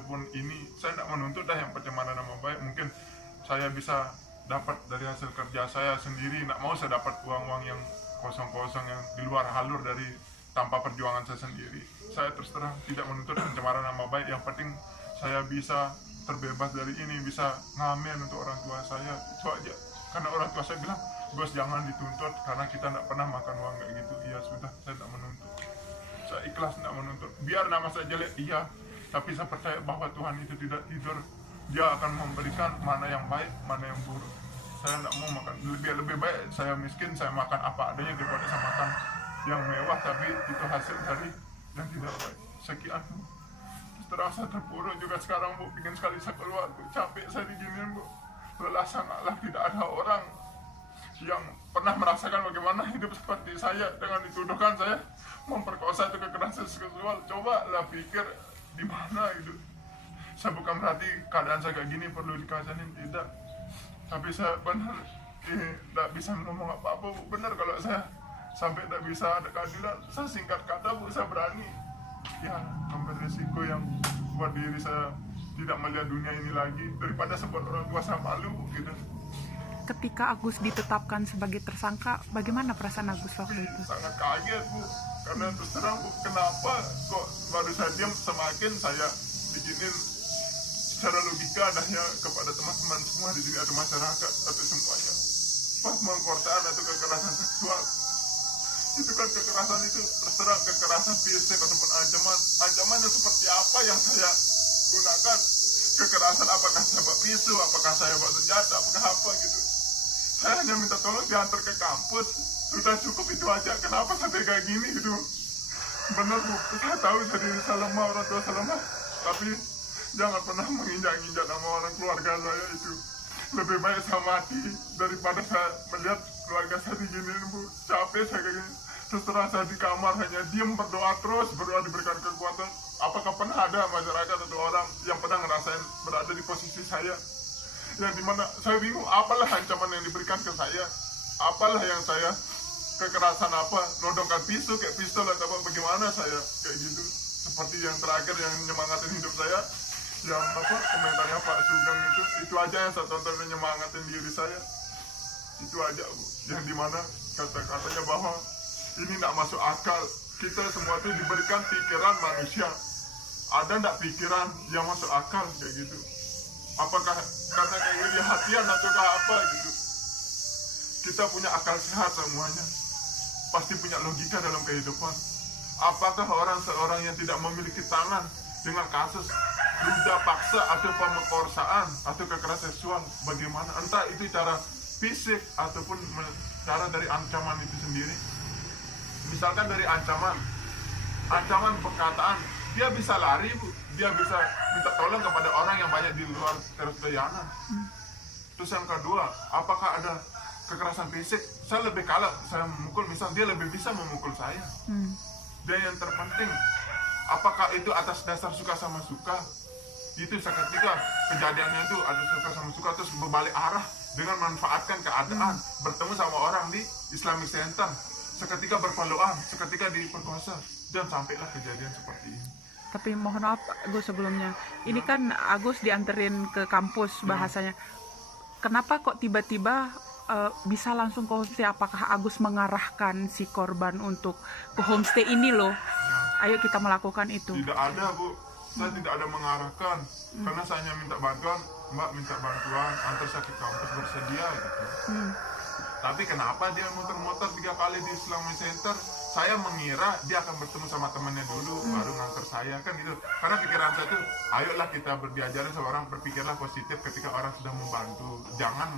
ataupun ini, saya tidak menuntut dah yang pencemaran nama baik. Mungkin saya bisa dapat dari hasil kerja saya sendiri, tidak mau saya dapat uang-uang yang kosong-kosong yang di luar halur dari tanpa perjuangan saya sendiri. Saya terus terang tidak menuntut pencemaran nama baik, yang penting saya bisa terbebas dari ini, bisa ngamen untuk orang tua saya, itu aja. Karena orang tua saya bilang, Bos jangan dituntut karena kita tidak pernah makan uang kayak gitu. Iya sudah, saya tidak menuntut, saya ikhlas tidak menuntut. Biar nama saya jelek, iya, tapi saya percaya bahwa Tuhan itu tidak tidur, Dia akan memberikan mana yang baik, mana yang buruk. Saya tidak mau makan, lebih baik saya miskin, saya makan apa adanya daripada saya makan yang mewah tapi itu hasil dari yang tidak baik. Sekian Bu. Terasa terpuruk juga sekarang Bu, ingin sekali saya keluar Bu, capek saya diginiin Bu, lelah sangatlah. Tidak ada orang yang pernah merasakan bagaimana hidup seperti saya dengan dituduhkan saya memperkosa atau kekerasan seksual. Coba lah pikir di mana gitu. Saya bukan berarti keadaan saya kayak gini perlu dikasanin, tidak. Tapi saya benar tidak bisa ngomong apa-apa Bu. Benar kalau saya sampai tidak bisa ada keadilan, saya singkat kata Bu, saya berani ya ambil resiko yang buat diri saya tidak melihat dunia ini lagi daripada sebut orang tua saya malu gitu. Ketika Agus ditetapkan sebagai tersangka, bagaimana perasaan Agus waktu itu? Sangat kaget Bu, karena terus terang Bu, kenapa kok baru saya diam semakin saya diginin. Secara logika adanya kepada teman-teman semua di sini, ada masyarakat atau semuanya, pas mengkortaan atau kekerasan seksual itu kan kekerasan itu terus terang kekerasan fisik ataupun ancaman yang seperti apa yang saya gunakan. Kekerasan apakah saya bawa pisau, apakah saya bawa senjata, apakah apa gitu. Saya hanya minta tolong diantar ke kampus, sudah cukup itu aja. Kenapa sampai kayak gini gitu. Benar Bu, saya tahu saya lemah, orang tua saya lemah, tapi jangan pernah menginjak-injak nama orang keluarga saya itu. Lebih baik saya mati daripada saya melihat keluarga saya diginiin Bu. Capek saya kayak gini. Setelah saya di kamar hanya diam, berdoa terus, berdoa diberikan kekuatan. Apakah pernah ada masyarakat atau orang yang pernah ngerasain berada di posisi saya, yang dimana saya bingung apalah ancaman yang diberikan ke saya, apalah yang saya kekerasan apa, nodongkan pisau kayak pistol atau apa, bagaimana saya kayak gitu. Seperti yang terakhir yang menyemangatin hidup saya, yang apa komentarnya Pak Sugeng itu aja yang saya tonton menyemangatin diri saya. Itu aja Bu, yang dimana kata-katanya bahwa ini tidak masuk akal. Kita semua itu diberikan pikiran manusia, ada tidak pikiran yang masuk akal kayak gitu. Apakah karena kayak gini hatian ataukah apa gitu. Kita punya akal sehat semuanya, pasti punya logika dalam kehidupan. Apakah seorang yang tidak memiliki tangan dengan kasus duda paksa atau pemerkosaan atau kekerasan seksual, bagaimana? Entah itu cara fisik ataupun cara dari ancaman itu sendiri. Misalkan dari ancaman perkataan, dia bisa lari Bu, dia bisa minta tolong kepada orang yang banyak di luar Teras Dayana. Terus yang kedua, apakah ada kekerasan fisik? Saya lebih kalah, saya memukul, misal dia lebih bisa memukul saya. Dan yang terpenting, apakah itu atas dasar suka sama suka? Itu seketika kejadiannya itu ada suka sama suka, terus berbalik arah dengan memanfaatkan keadaan, bertemu sama orang di Islamic Center, seketika berpeluang, seketika diperkosa, dan sampailah kejadian seperti ini. Tapi mohon maaf Agus sebelumnya, ini kan Agus dianterin ke kampus bahasanya. Kenapa kok tiba-tiba bisa langsung ke homestay? Apakah Agus mengarahkan si korban untuk ke homestay ini loh? Ayo kita melakukan itu. Tidak ada Bu, saya tidak ada mengarahkan, karena saya hanya minta bantuan, Mbak minta bantuan, antar saya ke kampus, bersedia gitu. Tapi kenapa dia muter-muter 3 kali di Islamic Center? Saya mengira dia akan bertemu sama temannya dulu, baru nganter saya, kan gitu. Karena pikiran saya tuh, ayolah kita diajarin sama orang, berpikirlah positif ketika orang sudah membantu. Jangan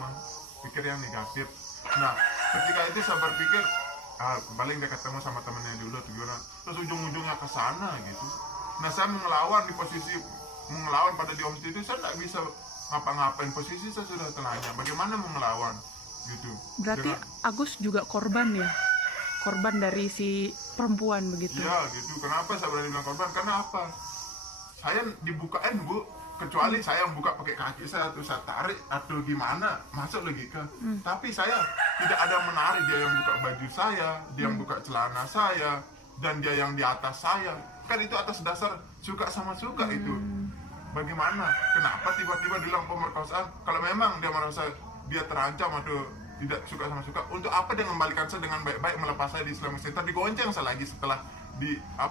pikir yang negatif. Nah, ketika itu saya berpikir, paling dia ketemu sama temannya dulu, terus ujung-ujungnya ke sana gitu. Nah, saya mengelawan di posisi, mengelawan pada di homestay itu, saya tidak bisa ngapa-ngapain, posisi saya sudah tenangnya. Bagaimana mengelawan? Gitu. Berarti Agus juga korban ya? Korban dari si perempuan begitu? Iya gitu. Kenapa saya berani bilang korban? Karena apa? Saya dibukain Bu, kecuali saya buka pakai kaki saya atau saya tarik atau gimana, masuk logika. Tapi saya tidak ada menarik, dia yang buka baju saya, dia yang buka celana saya, dan dia yang di atas saya. Kan itu atas dasar suka sama suka itu. bagaimana? Kenapa tiba-tiba bilang pemerkosaan? Kalau memang dia merasa dia terancam atau tidak suka sama suka, untuk apa dia mengembalikan saya dengan baik-baik, melepas saya di Islamic Center, digonceng saya lagi setelah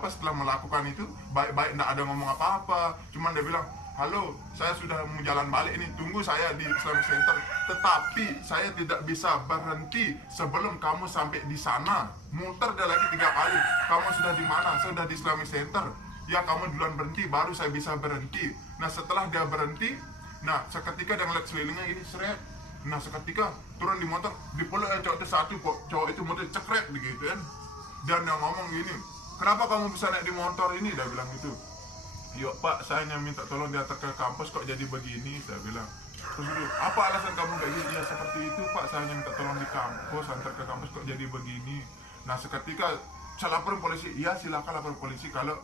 setelah melakukan itu baik-baik, tidak ada ngomong apa-apa, cuman dia bilang, halo, saya sudah mau jalan balik ini, tunggu saya di Islamic Center, tetapi saya tidak bisa berhenti sebelum kamu sampai di sana. Muter dia lagi 3 kali, kamu sudah di mana? Saya sudah di Islamic Center. Ya, kamu duluan berhenti, baru saya bisa berhenti. Nah, setelah dia berhenti, nah seketika dia ngeliat selilingnya ini, seret. Nah, seketika turun di motor, dipeluk yang cowok itu satu, kok cowok itu motor cekrek begitu kan. Dan dia ngomong gini, kenapa kamu bisa naik di motor ini? Dia bilang gitu. Yuk pak, saya hanya minta tolong diantar ke kampus, kok jadi begini, saya bilang. Terus dia, apa alasan kamu kayak gini? Ya seperti itu pak, saya hanya minta tolong di kampus, antar ke kampus, kok jadi begini. Nah, seketika saya laporin polisi. Iya, silakan lapor polisi kalau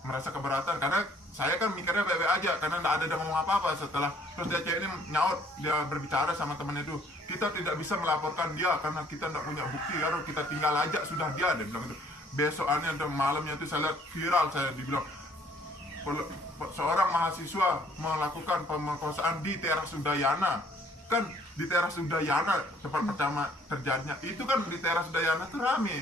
merasa keberatan, karena saya kan mikirnya baik-baik aja, karena tidak ada dia ngomong apa-apa. Setelah terus dia cewek ini nyaut, dia berbicara sama temennya itu, kita tidak bisa melaporkan dia karena kita tidak punya bukti, harus kita tinggal aja sudah dia bilang itu. Besokannya dan malamnya itu saya lihat viral, saya dibilang seorang mahasiswa melakukan pemerkosaan di teras Udayana. Kan di teras Udayana tempat pertama terjadinya itu, kan di teras Udayana itu rame.